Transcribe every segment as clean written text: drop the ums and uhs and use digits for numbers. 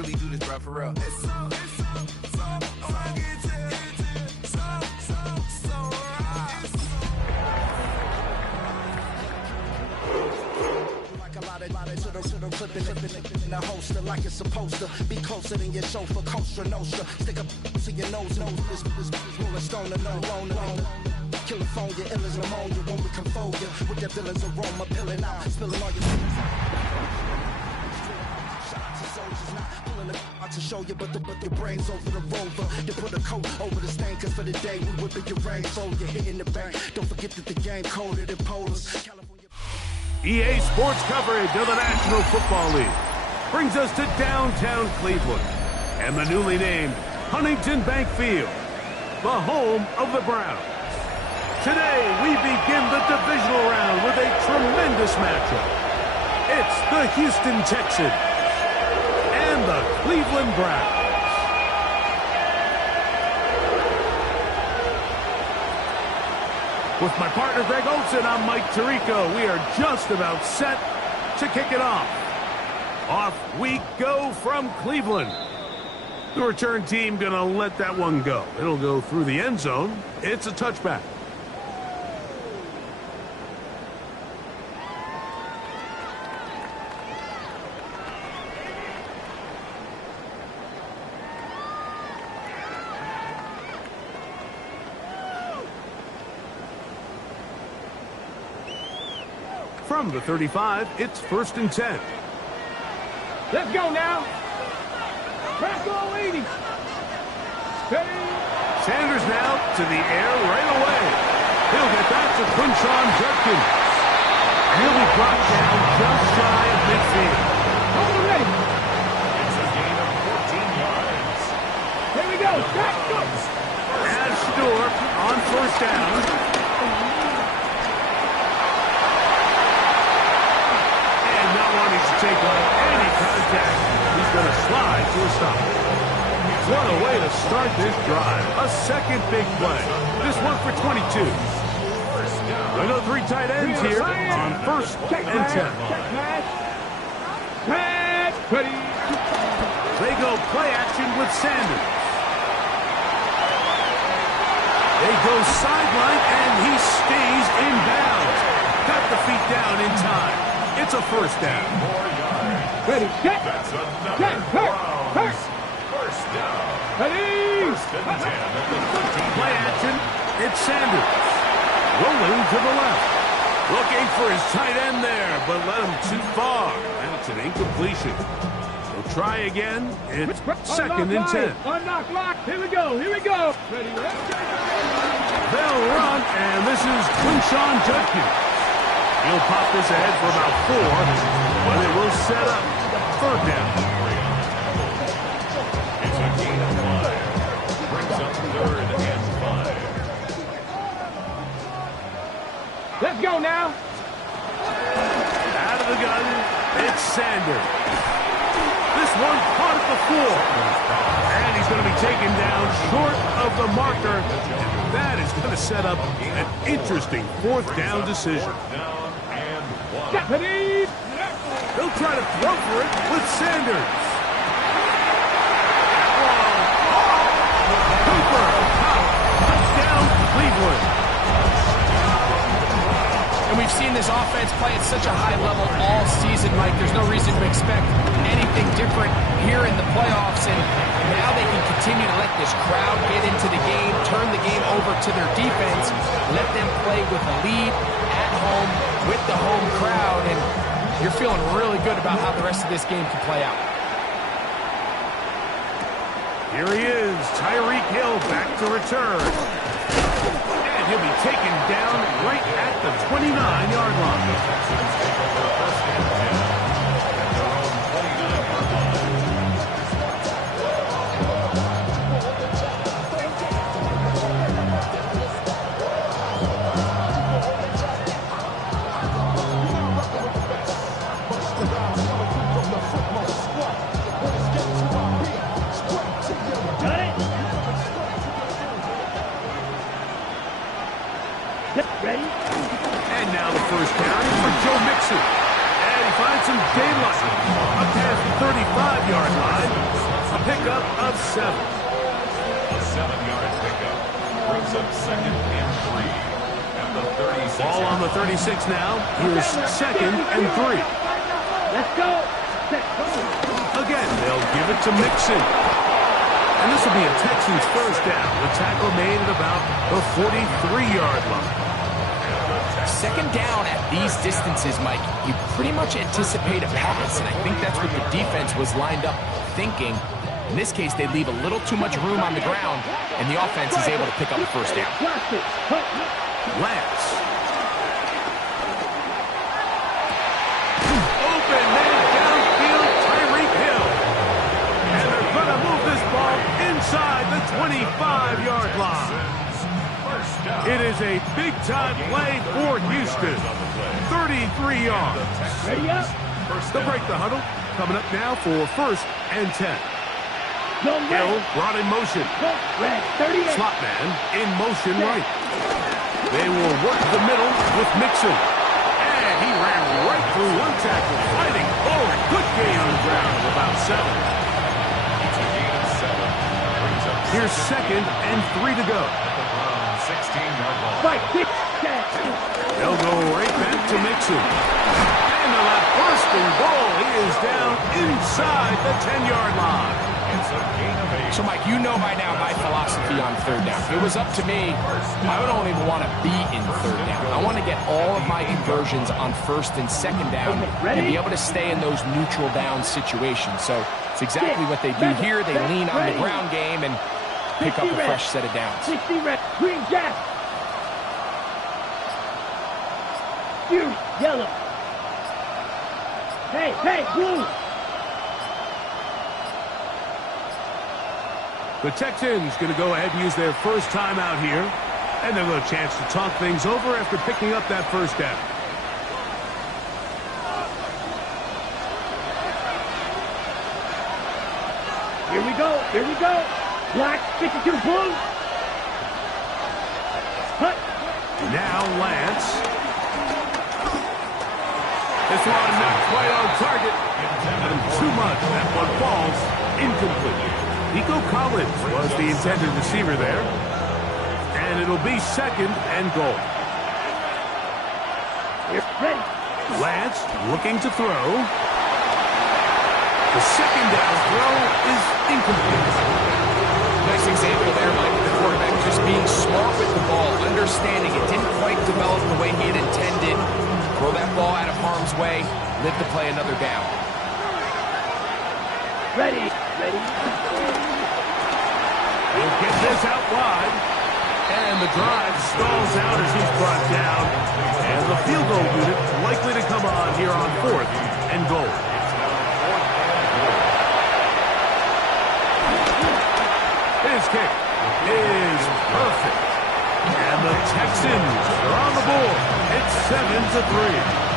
really do this, bro, for real. In a holster like it's supposed to be closer than your chauffeur, Costa Nostra. Stick a to your nose, this rolling stone and alone. California, ill as pneumonia when we confold you with that villain's aroma, pilling out, spilling all your shots of soldiers, not pulling the out to show you, but your brains over the rover. You put a coat over the stain, cause for the day we whipping your rain, so you're hitting the bank. Don't forget that the game coded in polars. EA Sports coverage of the National Football League brings us to downtown Cleveland and the newly named Huntington Bank Field, the home of the Browns. Today, we begin the divisional round with a tremendous matchup. It's the Houston Texans and the Cleveland Browns. With my partner, Greg Olson, I'm Mike Tirico. We are just about set to kick it off. Off we go from Cleveland. The return team going to let that one go. It'll go through the end zone. It's a touchback. From the 35, it's 1st and 10. Let's go now. Crack all 80. Sanders now to the air right away. He'll get back to Quinshon Judkins. And he'll be brought down just shy of midfield. Hold it ready. It's a gain of 14 yards. Here we go. Back up. As Stewart on 1st down. Take on any contact, he's going to slide to a stop. What a way to start this drive. A second big play. This one for 22. I know 3 tight ends here on 1st and 10. Pass, ready. They go play action with Sanders. They go sideline, and he stays in bounds. Got the feet down in time. It's a 1st down. Ready, get. That's another Browns. 1st down. Ready. 1st and 10 at the 15. Play action. It's Sanders. Rolling to the left. Looking for his tight end there, but led him too far. That's an incompletion. He'll try again. It's 2nd and 10. Unlock lock. Here we go. Here we go. Ready. They'll run, and this is Quinshon Judkins. He'll pop this ahead for about 4, but it will set up 3rd down. It's a gain of 5. Brings up 3rd and 5. Let's go now. Out of the gun, it's Sanders. This one caught at the 4. And he's going to be taken down short of the marker. And that is going to set up an interesting 4th down decision. Ready. He'll try to throw for it with Sanders. Cooper, touchdown, Cleveland. And we've seen this offense play at such a high level all season, Mike. There's no reason to expect anything different here in the playoffs. And now they can continue to let this crowd get into the game, turn the game over to their defense, let them play with a lead at home with the home crowd. And you're feeling really good about how the rest of this game can play out. Here he is, Tyreek Hill back to return. And he'll be taken down right at the 29-yard line. And now the 1st down for Joe Mixon. A pickup of 7. A 7-yard pickup brings up 2nd and 3 at the 36. Ball on the 36 now. Here's 2nd and 3. Let's go. Again, they'll give it to Mixon. And this will be a Texans first down. The tackle made at about the 43-yard line. 2nd down at these distances, Mike, you pretty much anticipate a pass, and I think that's what the defense was lined up thinking. In this case, they leave a little too much room on the ground, and the offense is able to pick up the first down. Lance. Open man downfield, Tyreek Hill. And they're going to move this ball inside the 25-yard line. It is a big-time play for Houston. 33 yards. Ready up. They'll break the huddle. Coming up now for 1st and 10. Hill brought in motion. Slot man in motion right. They will work the middle with Mixon. And he ran right through one tackle, fighting forward. Good gain on the ground of about 7. Here's 2nd and 3 to go. 16-yard ball. They'll go right back to Mixon. And on that 1st and goal, he is down inside the 10-yard line. It's a gain of 8. So, Mike, you know by now my philosophy on 3rd down. If it was up to me, I don't even want to be in 3rd down. I want to get all of my conversions on 1st and 2nd down and be able to stay in those neutral down situations. So it's exactly what they do here. They lean on the ground game and pick up a fresh set of downs. Green jack. You yellow. Hey, blue. The Texans going to go ahead and use their first timeout here. And they'll get a chance to talk things over after picking up that 1st down. Here we go. Black, 52 blue. Hut. Now Lance. This one not quite on target. And too much. That one falls incomplete. Nico Collins was the intended receiver there. And it'll be 2nd and goal. Ready. Lance looking to throw. The 2nd down throw is incomplete. Nice example there, Mike. The quarterback just being smart with the ball, understanding it didn't quite develop the way he had intended. Throw that ball out of harm's way, live to play another down. Ready. He'll get this out wide. And the drive stalls out as he's brought down. And the field goal unit likely to come on here on 4th and goal. His kick is perfect. And the Texans are on the board. It's 7-3.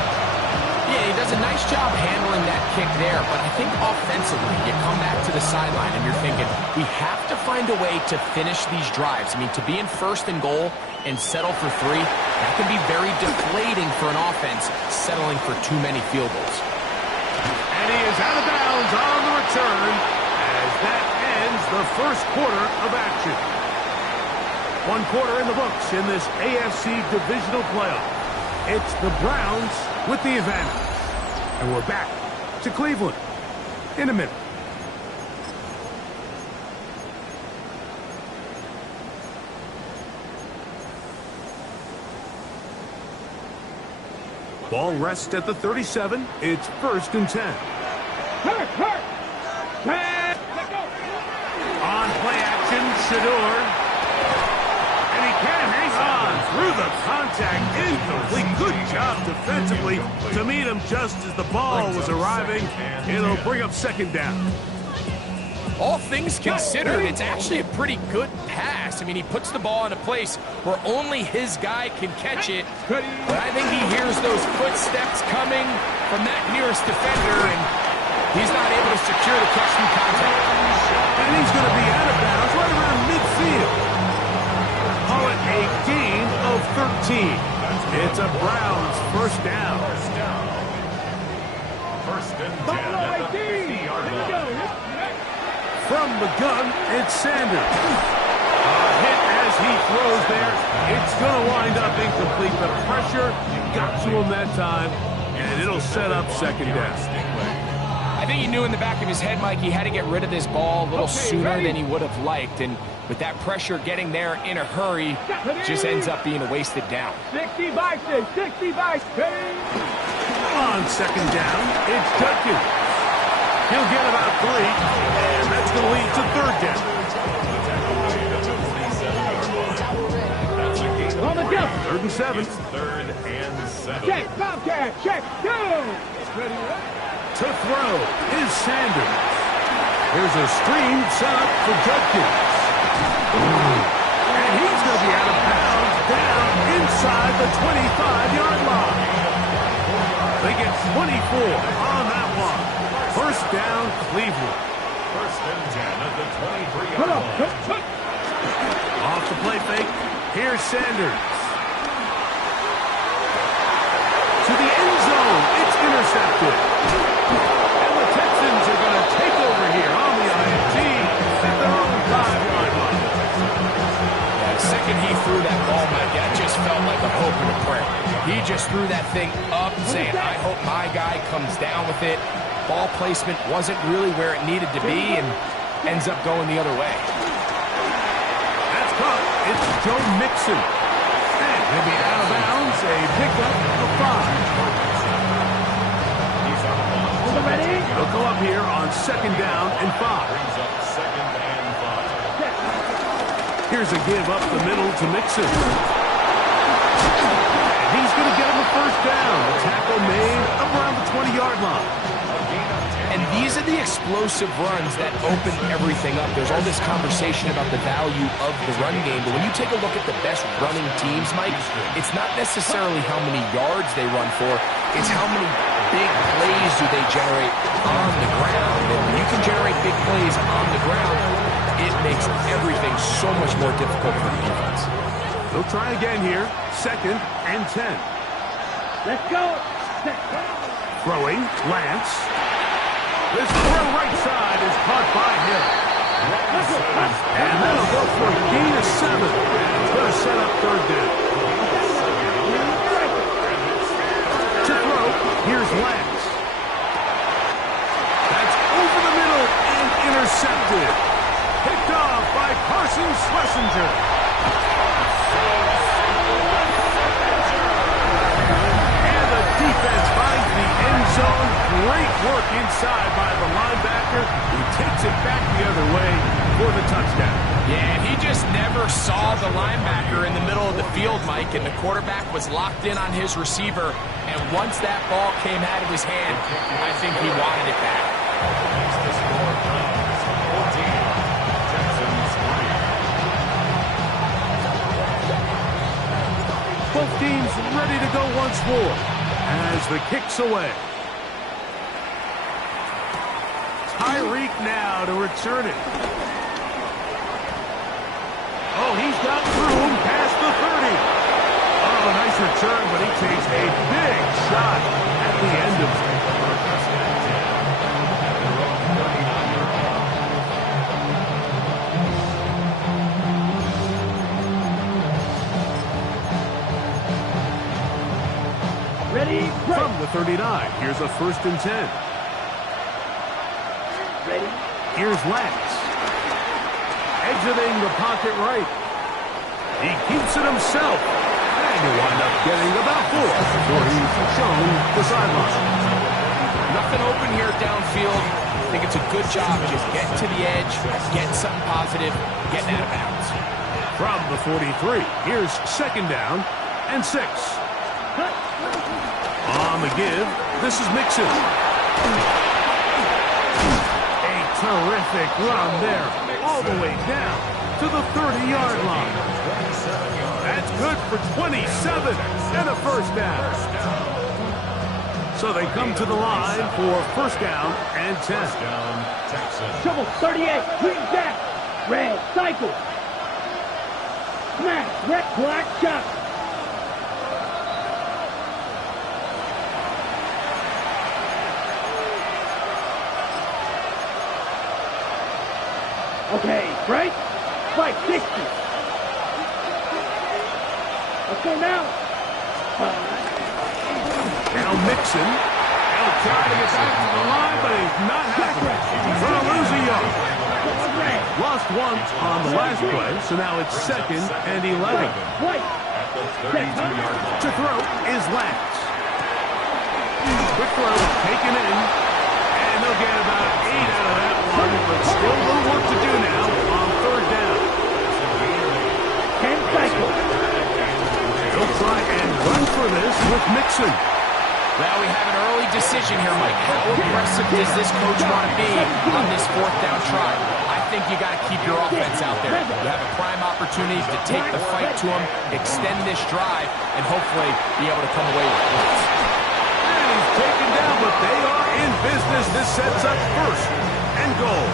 Yeah, he does a nice job handling that kick there, but I think offensively, you come back to the sideline and you're thinking, we have to find a way to finish these drives. I mean, to be in 1st and goal and settle for 3, that can be very deflating for an offense, settling for too many field goals. And he is out of bounds on the return as that ends the 1st quarter of action. 1 quarter in the books in this AFC divisional playoff. It's the Browns with the advantage. And we're back to Cleveland in a minute. Ball rests at the 37. It's 1st and 10. Hurt. On play action, Shador. And he can hang on through the contact. Incomplete. Good job defensively to meet him just as the ball was arriving. It'll bring up 2nd down. All things considered, it's actually a pretty good pass. I mean, he puts the ball in a place where only his guy can catch it. But I think he hears those footsteps coming from that nearest defender, and he's not able to secure the catch through contact. And he's going to be out of bounds right around midfield. Call it a gain of 13. It's a Browns 1st down. 1st and 10 at the 50-yard line. From the gun, it's Sanders. Hit as he throws there. It's going to wind up incomplete, but pressure got to him that time, and it'll set up second down. I think he knew in the back of his head, Mike, he had to get rid of this ball a little sooner than he would have liked, and with that pressure getting there in a hurry, just ends up being a wasted down. 60 by 60 by 10. On second down, it's Judkins. He'll get about 3, and that's going to lead to third down. On the jump. 3rd and 7. Third and 7. Check, Bobcat, check, down. To throw is Sanders. Here's a screen set up for Judkins. And he's going to be out of bounds down inside the 25-yard line. They get 24 on that one. First down, Cleveland. First and 10 at the 23-yard line. Off the play fake. Here's Sanders. To the end zone. It's intercepted. And the Texans are going to take over here on the INT at their own 5-yard line. Yeah, the second he threw that ball, Mike, that just felt like a hope and a prayer. He just threw that thing up, saying, I hope my guy comes down with it. Ball placement wasn't really where it needed to be, and ends up going the other way. That's caught. It's Joe Mixon. And he'll be out of bounds. A pickup of 5. Ready? He'll go up here on second down and 5. Brings up second and 5. Here's a give up the middle to Mixon. And he's going to get him a first down. A tackle made around the 20-yard line. And these are the explosive runs that open everything up. There's all this conversation about the value of the run game, but when you take a look at the best running teams, Mike, it's not necessarily how many yards they run for, it's how many big plays do they generate on the ground. And when you can generate big plays on the ground, it makes everything so much more difficult for the defense. They'll try again here. Second and 10. Let's go. Throwing, Lance. This throw right side is caught by Hill. And that'll go for a gain of 7. It's going to set up third down. To throw, here's Lance. That's over the middle and intercepted. Picked off by Carson Schlesinger. And the defense finds the end zone. Great work inside by the linebacker, who takes it back the other way for the touchdown. Yeah, he just never saw the linebacker in the middle of the field, Mike, and the quarterback was locked in on his receiver, and once that ball came out of his hand, I think he wanted it back. As the score comes, 14, Texans 3. Both teams ready to go once more as the kick's away. Tyreek now to return it. Oh, he's got room past the 30. Oh, a nice return, but he takes a big shot at the end of it. Ready? From the 39, here's a 1st and 10. Ready? Here's Lance. Exiting the pocket right. He keeps it himself. And he'll wind up getting about 4 before he's shown the sideline. Nothing open here downfield. I think it's a good job just getting to the edge, getting something positive, getting out of bounds. From the 43, here's second down and 6. On the give, this is Mixon. A terrific run there, all the way down to the 30-yard line. That's good for 27 and a first down. So they come to the line for first down and 10. First down, Texans. Trouble 38. Green back. Red cycle. Smash. Red black shot. Okay, break. Fight 60. Let's go now. Now Mixon. He'll try to get back to the line, but he's not happening. He's going to lose a yard. Lost once on the last play, so now it's 2nd and 11. To throw is Lance. Quick throw, taken in, and they'll get about 8 out of that one, but still a little work to do now on 3rd down. 10 cycles. They'll try and run for this with Mixon. Well, we have an early decision here, Mike. How aggressive does this coach want to be on this 4th down try? I think you got to keep your offense out there. You have a prime opportunity to take the fight to them, extend this drive, and hopefully be able to come away with points. And he's taken down, but they are in business. This sets up 1st and goal.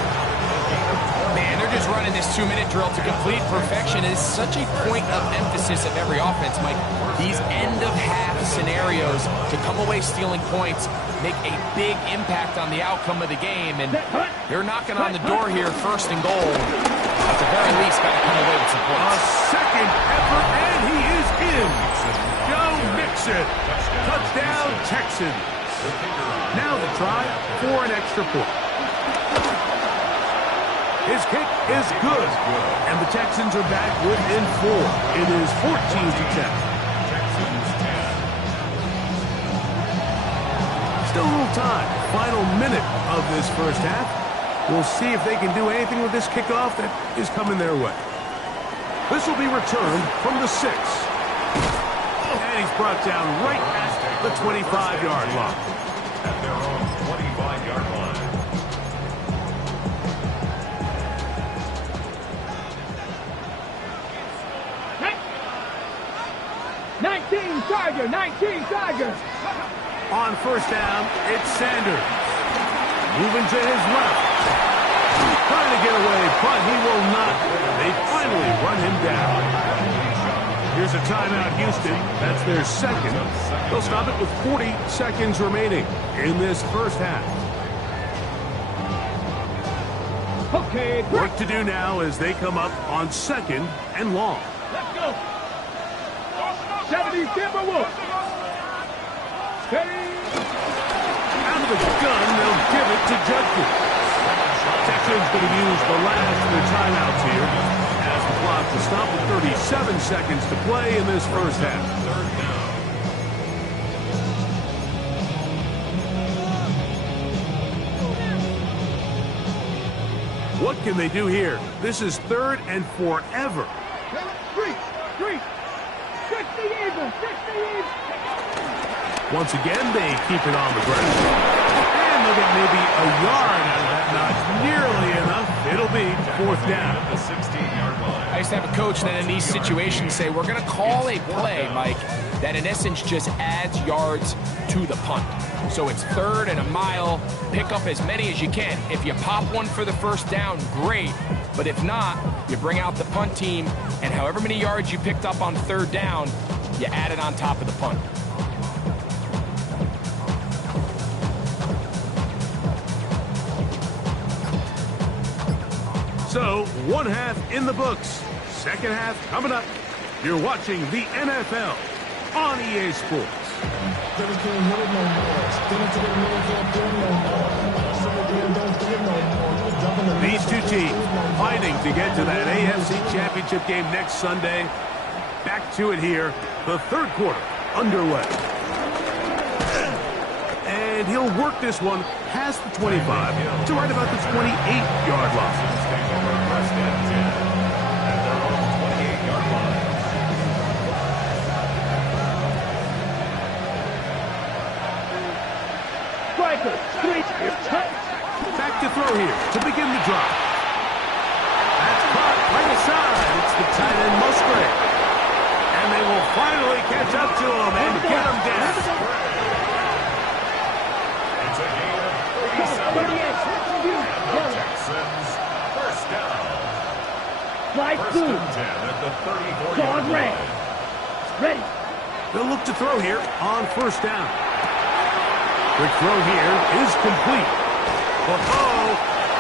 Man, they're just running this 2-minute drill to complete perfection. It is such a point of emphasis of every offense, Mike. These end-of-half scenarios to come away stealing points make a big impact on the outcome of the game, and they're knocking on the door here, 1st and goal. At the very least, got to come away with some A points. 2nd effort, and he is in. Joe Mixon. Touchdown, Texans. Now the try for an extra point. His kick is good, and the Texans are back within 4. It is 14-10. Still a little time. Final minute of this 1st half. We'll see if they can do anything with this kickoff that is coming their way. This will be returned from the 6. And he's brought down right at the 25-yard line. At their own 25-yard line. 19 Tiger, 19 Tiger. On 1st down, it's Sanders. Moving to his left. Trying to get away, but he will not. They finally run him down. Here's a timeout, Houston. That's their 2nd. They'll stop it with 40 seconds remaining in this 1st half. Okay, Work to do now as they come up on 2nd and long. let's go. 70 Timberwolves. Steady. Out of the gun, they'll give it to Judkins. Texans going to use the last of their timeouts here as the clock to stop with 37 seconds to play in this 1st half. 3rd down. What can they do here? This is 3rd and forever. 3. 60 even. 60 even. Once again, they keep it on the ground. And they'll get maybe a yard out of that. Not nearly enough. It'll be 4th down. At the 16-yard line. I used to have a coach that in these situations say, we're going to call a play, Mike, that in essence just adds yards to the punt. So it's 3rd and a mile. Pick up as many as you can. If you pop one for the 1st down, great. But if not, you bring out the punt team, and however many yards you picked up on 3rd down, you add it on top of the punt. So, 1 half in the books. 2nd half coming up. You're watching the NFL on EA Sports. These two teams fighting to get to that AFC Championship game next Sunday. Back to it here. The 3rd quarter underway. And he'll work this one past the 25 to right about the 28-yard line. First and 10 at their own 28-yard line. Striker, 3. Back to throw here to begin the drive. That's caught right aside. It's the tight end Musgrave. And they will finally catch up to him and get him down. It's a gain of 37. Texans, 1st down. Slide 1st through. and 10 at the 34-yard Dog red. line. Ready. They'll look to throw here on 1st down. Quick throw here is complete. Oh,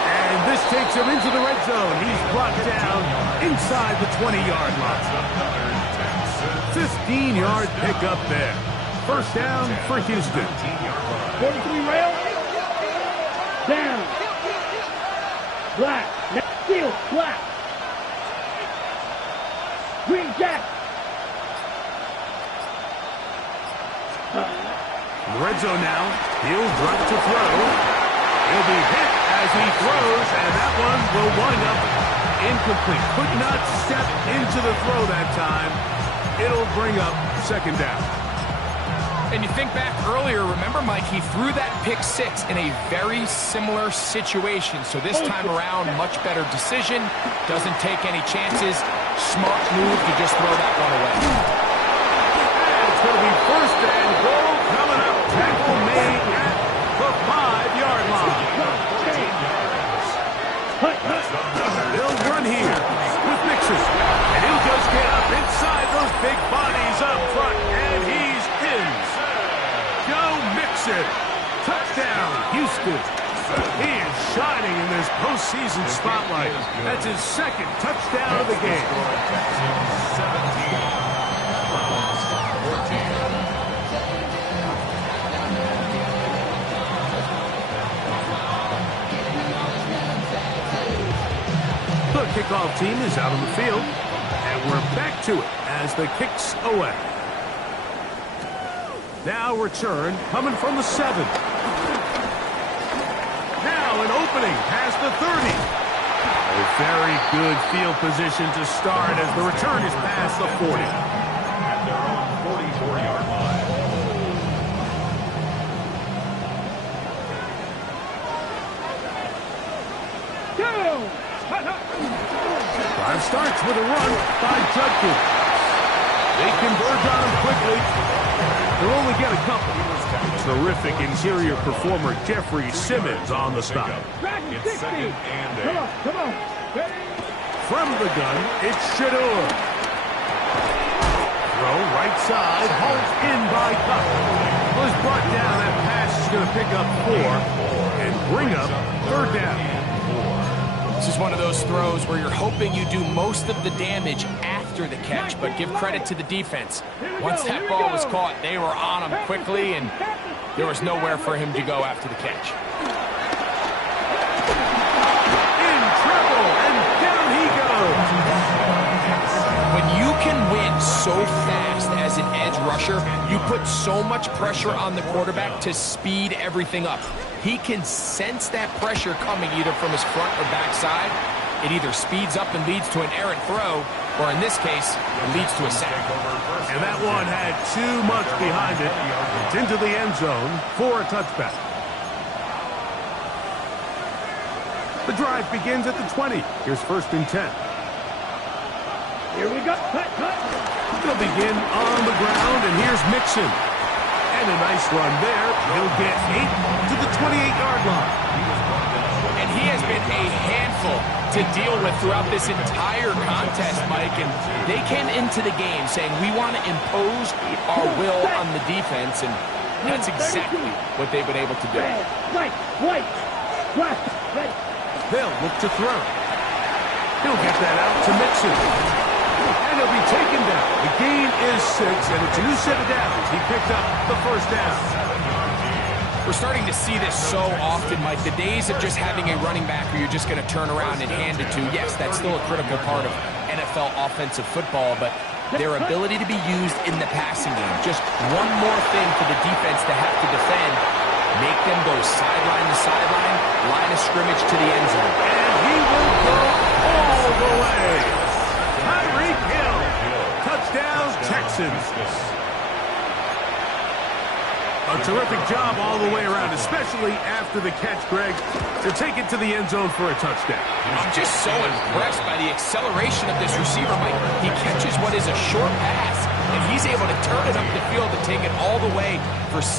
and And this takes him into the red zone. He's brought down inside the 20-yard line. 15-yard pickup there. First down for Houston. 43 rail. Down. Black. Next field. Black. Green jack. In the red zone now. He'll drop to throw. He'll be hit as he throws, and that one will wind up incomplete. Could not step into the throw that time. It'll bring up second down. And you think back earlier, remember, Mike, he threw that pick six in a very similar situation. So this time around, much better decision. Doesn't take any chances. Smart move to just throw that one away. And it's going to be first and goal coming up. Tackle made at the 5-yard line. They'll run here with Mixon. And he'll just get up inside those big bodies up front. And he's in. Joe Mixon. Touchdown, Houston. He is shining in this postseason spotlight. That's his second touchdown of the game. The kickoff team is out on the field, and we're back to it as the kick's away. Now return coming from the 7. Now an opening past the 30. A very good field position to start as the return is past the 40. At their own 44-yard line. Drive starts with a run by Judkins. They converge on him quickly. They'll only get a couple. Terrific interior performer Jeffrey Simmons on the stop. It's second and 8. Come on. From the gun, it's Shador. Throw right side, hauled in by Cup. Was brought down. That pass is going to pick up 4 and bring up third down. This is one of those throws where you're hoping you do most of the damage after the catch, but give credit to the defense. Once that ball was caught, they were on him quickly, and there was nowhere for him to go after the catch. In trouble, and down he goes. When you can win so fast as an edge rusher, you put so much pressure on the quarterback to speed everything up. He can sense that pressure coming either from his front or back side. It either speeds up and leads to an errant throw, or in this case, it leads to a sack. And that one had too much behind it. It's into the end zone for a touchback. The drive begins at the 20. Here's first and 10. Here we go. Cut. They'll begin on the ground, and here's Mixon. And a nice run there. He'll get 8 to the 28-yard line. And he has been a handful to deal with throughout this entire contest, Mike. And they came into the game saying, we want to impose our will on the defense, and that's exactly what they've been able to do. White. They'll look to throw. He'll get that out to Mixon. And he'll be taken down. The gain is 6, and it's a new set of downs. He picked up the first down. We're starting to see this so often, Mike. The days of just having a running back who you're just going to turn around and hand it to, yes, that's still a critical part of NFL offensive football, but their ability to be used in the passing game, just one more thing for the defense to have to defend, make them go sideline to sideline, line of scrimmage to the end zone. And he will go all the way. Tyreek Hill. Touchdown, Texans. A terrific job all the way around, especially after the catch, Greg, to take it to the end zone for a touchdown. I'm just so impressed by the acceleration of this receiver, Mike. He catches what is a short pass, and he's able to turn it up the field and take it all the way for 6.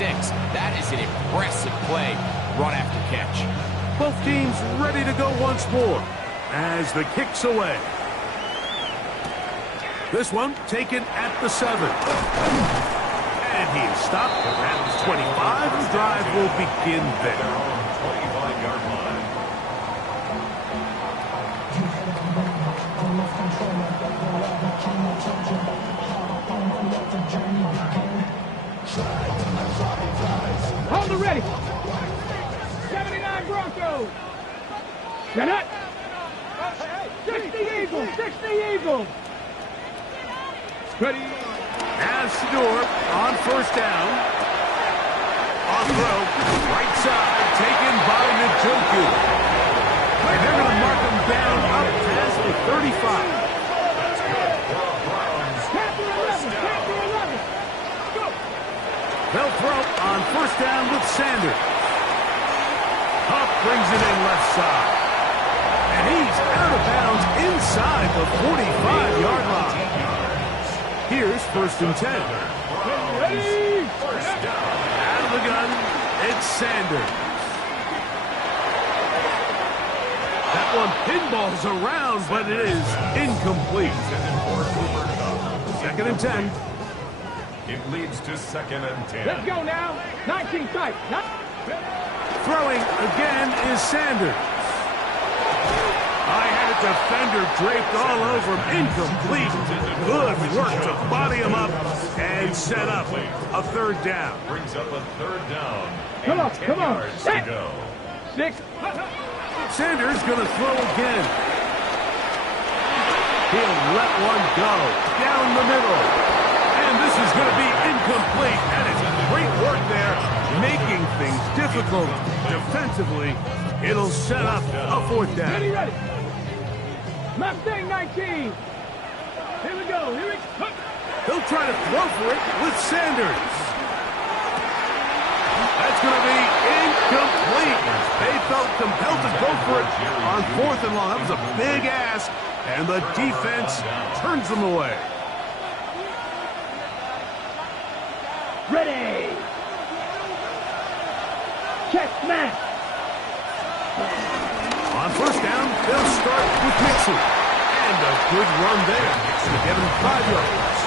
That is an impressive play, run after catch. Both teams ready to go once more as the kick's away. This one taken at the 7. And he is stopped at the 25. The drive will begin there. 25-yard line. Hold it ready. 79 Broncos. Set up. 60 Eagles. 60 Eagles. Ready. Now Shador on first down. On throw. Right side. Taken by Njoku. And they're going to mark him down up past the 35. They'll throw on first down with Sanders. Huff brings it in left side. And he's out of bounds inside the 45-yard line. Here's first and 10. Ready. Out of the gun, it's Sanders. That one pinballs around, but it is incomplete. Second and 10. It leads to second and 10. Let's go now. 19 strikes. Throwing again is Sanders. I had a defender draped all over him. Incomplete. Good work to body him up and set up a third down. Brings up a third down. Come on, 10 come on. yards to go. 6. Sanders going to throw again. He'll let one go down the middle. And this is going to be incomplete. And it's great work there, making things difficult defensively. It'll set up a fourth down. Ready, ready. Mustang 19. Here we go. Here we go. He'll try to throw for it with Sanders. That's going to be incomplete. They felt compelled to go for it on fourth and long. That was a big ask, and the defense turns them away. Ready. Check smash. On first down, they'll start with Mixon. And a good run there. Mixon to get him 5 yards.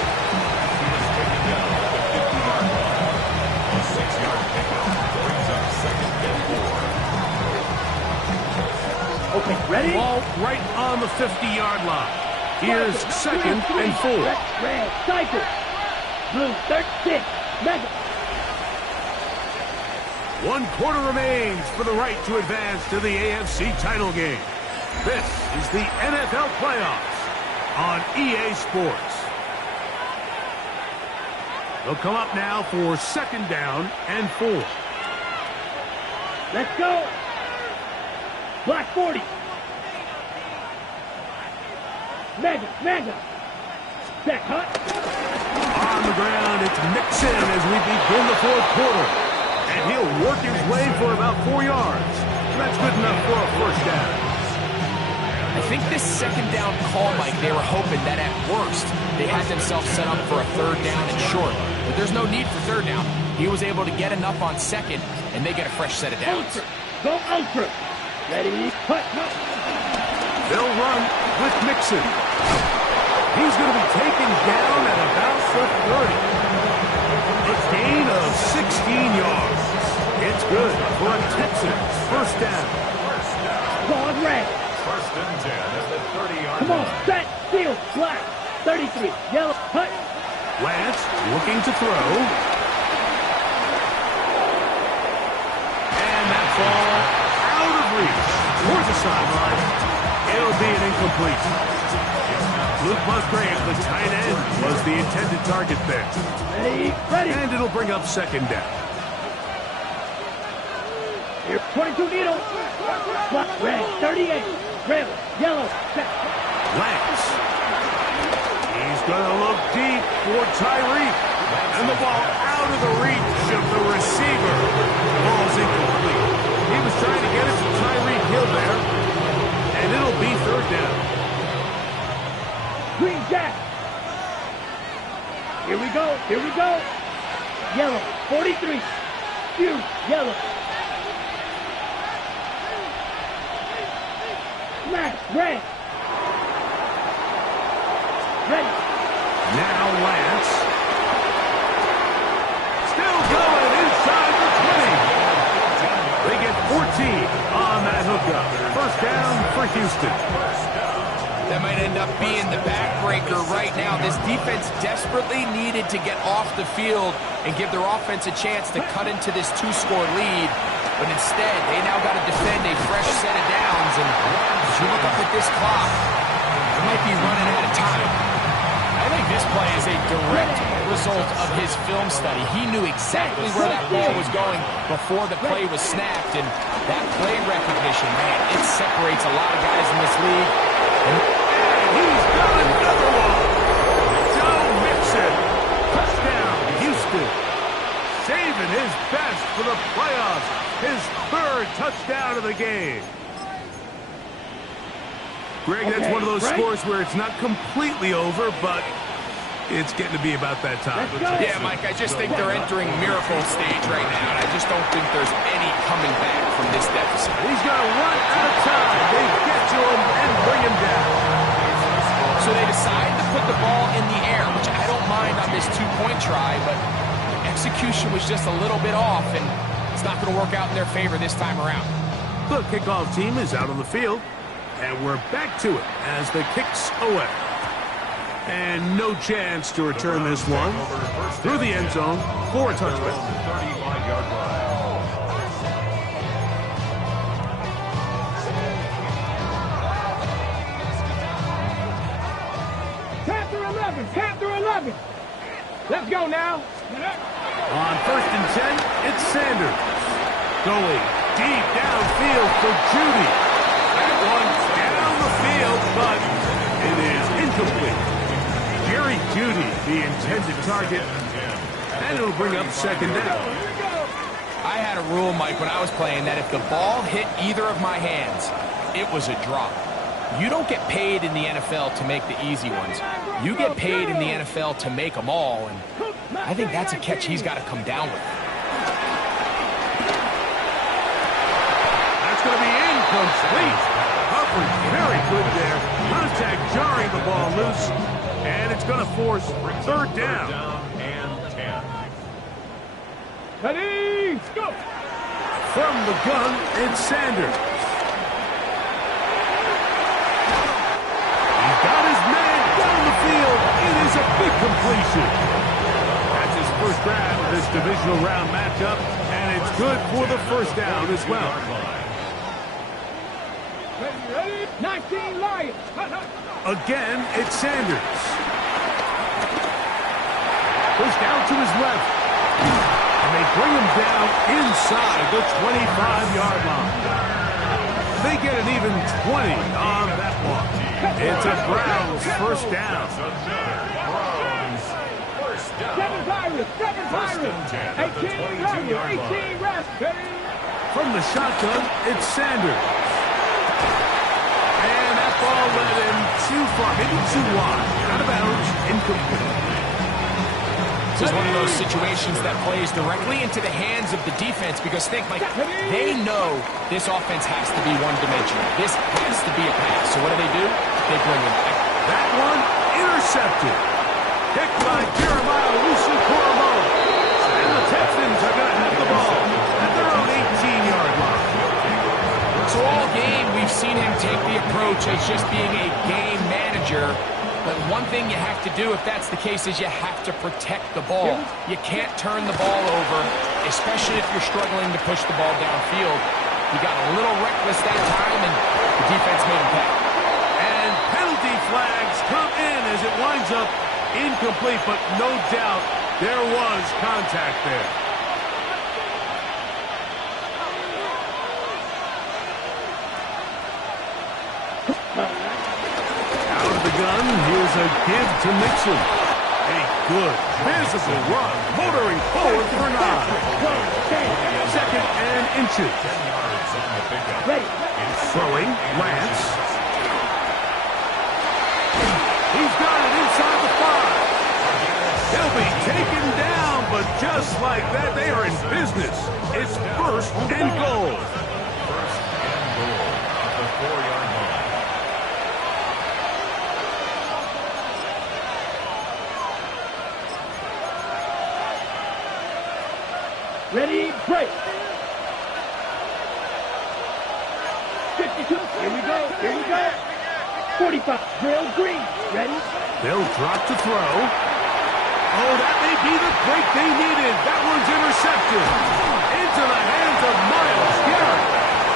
He is taken down at the 50-yard line. A 6-yard pickup brings up second and 4. Okay, ready? Ball right on the 50-yard line. Here's second and 4. Red, cycle. Blue, 13. Mega. 1 quarter remains for the right to advance to the AFC title game. This is the NFL playoffs on EA Sports. They'll come up now for second down and 4. Let's go. Black 40. Mega, mega. Check, hut. On the ground, it's Mixon as we begin the fourth quarter. And he'll work his way for about 4 yards. That's good enough for a first down. I think this second down call, Mike, they were hoping that at worst they had themselves set up for a third down and short. But there's no need for third down. He was able to get enough on second, and they get a fresh set of downs. Ultra. Go ultra. Ready, hut, hut. They'll run with Mixon. He's going to be taken down at about the 30. A gain of 16 yards. It's good for a Texans first down. Ball red. First and 10 at the 30-yard line. Come on, set, steal, black. 33, yellow, hut. Lance looking to throw. And that ball out of reach towards the sideline. It'll be an incomplete. Luke Musgrave, the tight end, was the intended target there. Ready, ready. And it'll bring up second down. Here, 22 needle. Black, red, 38, red, yellow, set. Lance. He's going to look deep for Tyreek. And the ball out of the reach of the receiver. The ball's incomplete. He was trying to get it to Tyreek Hill there. And it'll be third down. Green Jack. Here we go, here we go. Yellow, 43. Few, yellow. Smash, red. Ready. Now Lance. Still going inside the 20. They get 14 on that hookup. First down for Houston. That might end up being the backbreaker right now. This defense desperately needed to get off the field and give their offense a chance to cut into this 2-score lead. But instead, they now got to defend a fresh set of downs. And as you look up at this clock, they might be running out of time. I think this play is a direct result of his film study. He knew exactly where that ball was going before the play was snapped. And that play recognition, man, it separates a lot of guys in this league. And he's got another one. Joe Mixon. Touchdown, Houston. Saving his best for the playoffs. His third touchdown of the game. Greg, that's one of those scores where it's not completely over, but it's getting to be about that time. Yeah, Mike, I just think they're entering miracle stage right now, and I just don't think there's any coming back from this deficit. He's got to run out of time. They get to him and bring him down. So they decide to put the ball in the air, which I don't mind on this 2-point try, but execution was just a little bit off, and it's not going to work out in their favor this time around. The kickoff team is out on the field, and we're back to it as the kick's away. And no chance to return this one through the end zone for a touchback. 35-yard line. Panther 11. Let's go now. On 1st and 10, it's Sanders. Going deep downfield for Judy. That one's down the field, but it is incomplete. Jerry Judy, the intended target, and it'll bring up 2nd down. I had a rule, Mike, when I was playing that if the ball hit either of my hands, it was a drop. You don't get paid in the NFL to make the easy ones. You get paid in the NFL to make them all, and I think that's a catch he's got to come down with. That's going to be incomplete. Coverage very good there. Contact jarring the ball loose, and it's going to force 3rd down. And 10. Ready, go! From the gun, it's Sanders. He's got his man down the field. It is a big completion. That's his first grab of this divisional round matchup, and it's good for the 1st down as well. Ready? 19 Lions. Again, it's Sanders. Pushed out to his left. And they bring him down inside the 25-yard line. They get an even 20 on that one. It's a Browns 1st down. 7 Pirates. 18 rest. From the shotgun, it's Sanders. And that ball led him too far, maybe too wide. Out of bounds, incomplete. This is one of those situations that plays directly into the hands of the defense because think, Mike, they know this offense has to be one-dimensional. This has to be a pass. So what do? They bring him back. That one intercepted. Picked by Jeremiah Owusu-Koramoah. And the Texans are going to have the ball at their own 18-yard line. So all game, we've seen him take the approach as just being a game manager. But one thing you have to do, if that's the case, is you have to protect the ball. You can't turn the ball over, especially if you're struggling to push the ball downfield. He got a little reckless that time, and the defense made him pay. And penalty flags come in as it winds up incomplete, but no doubt there was contact there. Out of the gun, here's a give to Mixon. A good, visible run, motoring forward for 9. 2nd and inches. 10 yards on the pickup. Throwing, Lance. He's got it inside the 5. He'll be taken down, but just like that, they are in business. It's 1st and goal. 1st and goal at the 4-yard line. Ready, break. 52. Here we go. 45. Drill green. Ready? They'll drop to throw. Oh, that may be the break they needed. That one's intercepted. Into the hands of Myles Garrett.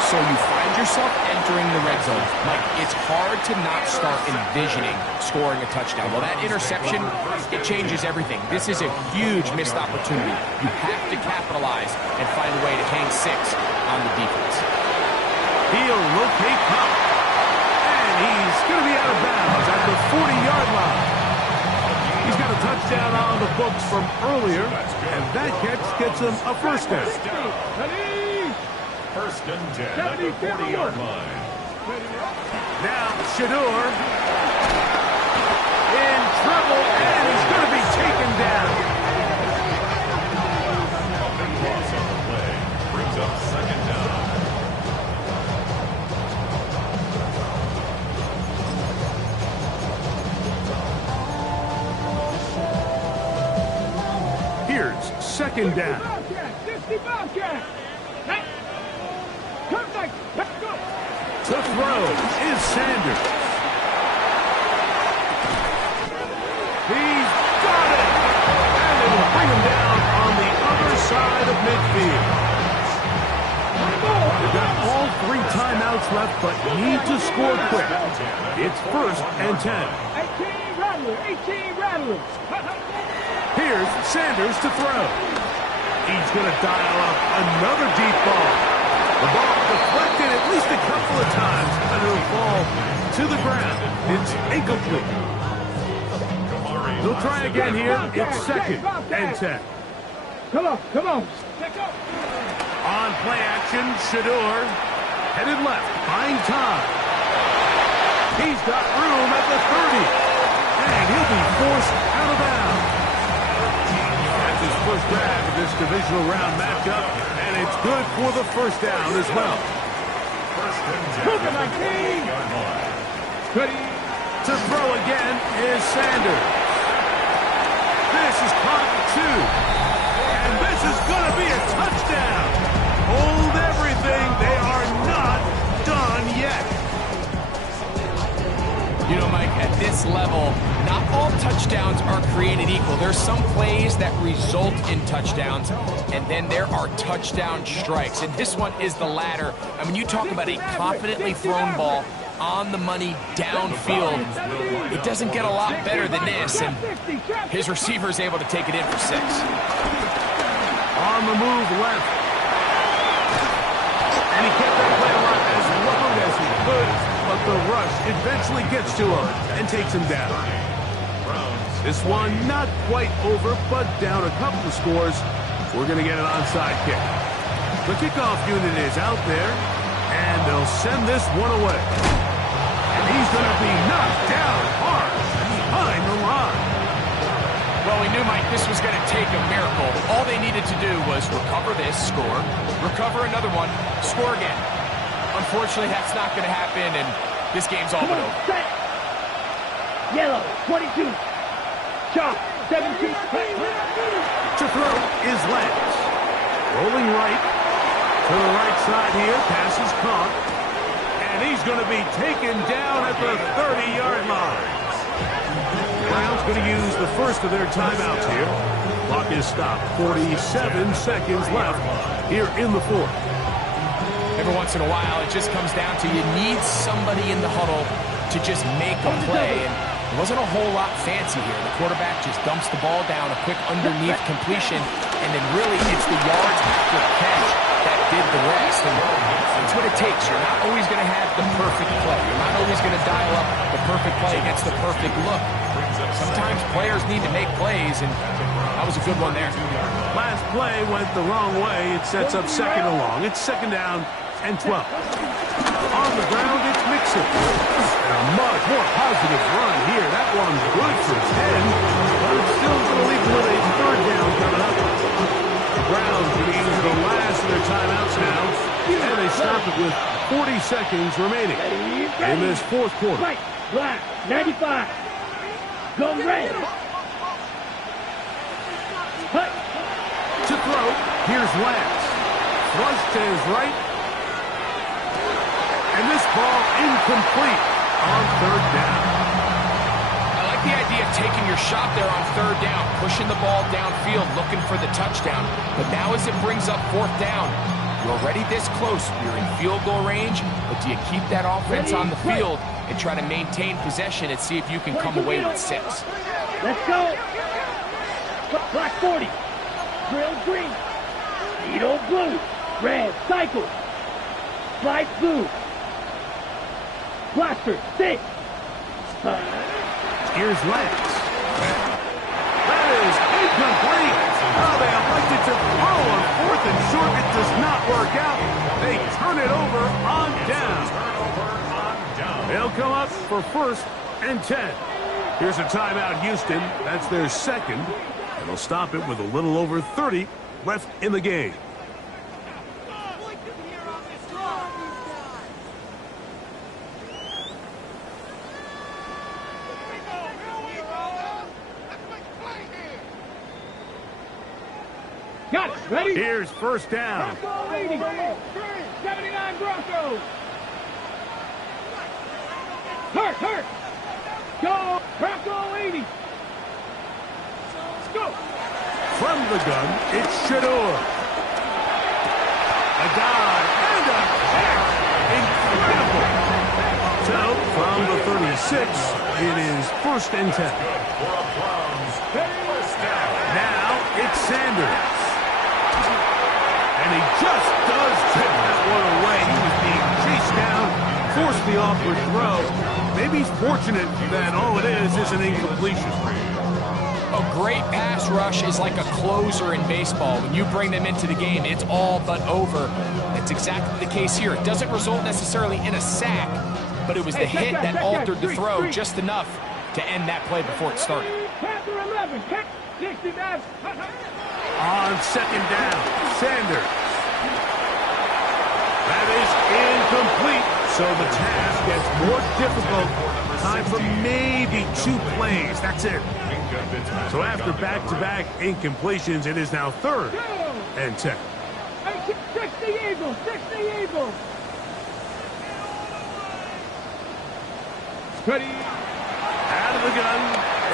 So you find yourself entering the red zone. Mike, it's hard to not start envisioning scoring a touchdown. Well, that interception, it changes everything. This is a huge missed opportunity. You have to capitalize and find a way to hang 6 on the defense. He'll locate Pop. And he's going to be out of bounds at the 40-yard line. He's got a touchdown on the books from earlier, and that catch gets him a first down. First and 10 at the 40-yard line. Now Shador in trouble, and he's going to be taken down. A big loss on the play brings up second down. Here's second down. To throw is Sanders. He's got it! And they will bring him down on the other side of midfield. They've got all 3 timeouts left, but need to score quick. It's first and 10. 18 rattlers. 18 rattlers. Here's Sanders to throw. He's going to dial up another deep ball. The ball deflected at least a couple of times, and it'll fall to the ground. It's incomplete. They'll try again here. It's second and 10. Come on, come on. On play action, Shador headed left, buying time. He's got room at the 30, and he'll be forced out of bounds. That's his first grab of this divisional round matchup, and it's good for the first down as well. First and 10. Ready to throw again is Sanders. This is caught 2, and this is going to be a touchdown. Hold everything. They are not done yet. You know, Mike, at this level, not all touchdowns are created equal. There's some plays that result in touchdowns, and then there are touchdown strikes. And this one is the latter. I mean, you talk about a confidently thrown ball on the money downfield. It doesn't get a lot better than this, and his receiver is able to take it in for 6. On the move left. And he kept that play alive as long as he could, but the rush eventually gets to him and takes him down. This one not quite over, but down a couple of scores. We're going to get an onside kick. The kickoff unit is out there, and they'll send this one away. And he's going to be knocked down hard behind the line. Well, we knew, Mike, this was going to take a miracle. All they needed to do was recover this, score, recover another one, score again. Unfortunately, that's not going to happen, and this game's all but over. Set. Yellow, 22. Chalk, 17. To throw is Lance. Rolling right. To the right side here, passes caught. And he's going to be taken down at the 30-yard line. Brown's going to use the first of their timeouts here. Clock is stopped. 47 seconds left here in the fourth. Every once in a while, it just comes down to you need somebody in the huddle to just make a play. And it wasn't a whole lot fancy here. The quarterback just dumps the ball down, a quick underneath completion, and then really it's the yards after catch that did the rest. And that's what it takes. You're not always going to have the perfect play. You're not always going to dial up the perfect play against the perfect look. Sometimes players need to make plays, and that was a good one there. Last play went the wrong way. It sets up second and long. It's second down and 12. On the ground, it's Mixon. And a much more positive run here. That one's good for 10, but it's still going to leave them with a third down coming up. The Browns going to use the last of their timeouts now, and they stop it with 40 seconds remaining in this fourth quarter. Right, black, 95. Go red. Hut. To throw, here's Lance. Flush to his right. And this ball incomplete. on third down. I like the idea of taking your shot there on third down, pushing the ball downfield, looking for the touchdown. But now as it brings up fourth down, you're already this close. You're in field goal range, but do you keep that offense on the field and try to maintain possession and see if you can come away with 6? Let's go. Black 40. Drill green. Needle blue. Red cycle. Slide blue. Blaster 6. Here's Lance. That is incomplete. Oh, they elected to throw on 4th and short. It does not work out. They turn it over on down. They'll come up for 1st and 10. Here's a timeout, Houston. That's their second. And they'll stop it with a little over 30 left in the game. Got it. Ready? Here's first down. Bronco 80. 79 Broncos. Hurt. Go. Bronco 80. Let's go. From the gun, it's Shador. A dive and a kick. Incredible. So, from the 36, it is 1st and 10. Now, it's Sanders. And he just does tip that one away. He was being chased down, forced the awkward throw. Maybe he's fortunate that all it is an incompletion. A great pass rush is like a closer in baseball. When you bring them into the game, it's all but over. That's exactly the case here. It doesn't result necessarily in a sack, but it was the hit that altered the throw just enough to end that play before it started. Panther 11. 69. On second down, Sanders. That is incomplete. So the task gets more difficult. Time for maybe 2 plays. That's it. So after back-to-back incompletions, it is now 3rd and 10. 60 Eagles. 60 Eagles. Ready. Out of the gun,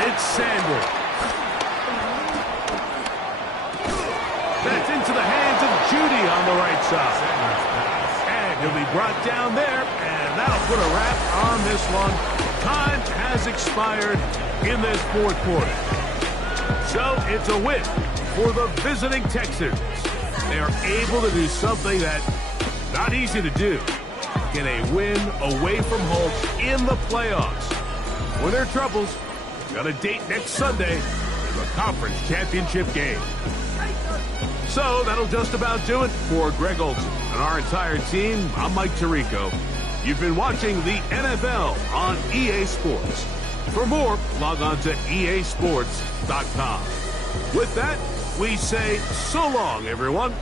it's Sanders. That's into the hands of Judy on the right side. And he'll be brought down there, and that'll put a wrap on this one. Time has expired in this 4th quarter. So it's a win for the visiting Texans. They are able to do something that's not easy to do. Get a win away from home in the playoffs. For their troubles, got a date next Sunday in the conference championship game. So that'll just about do it for Greg Olson and our entire team. I'm Mike Tirico. You've been watching the NFL on EA Sports. For more, log on to easports.com. With that, we say so long, everyone.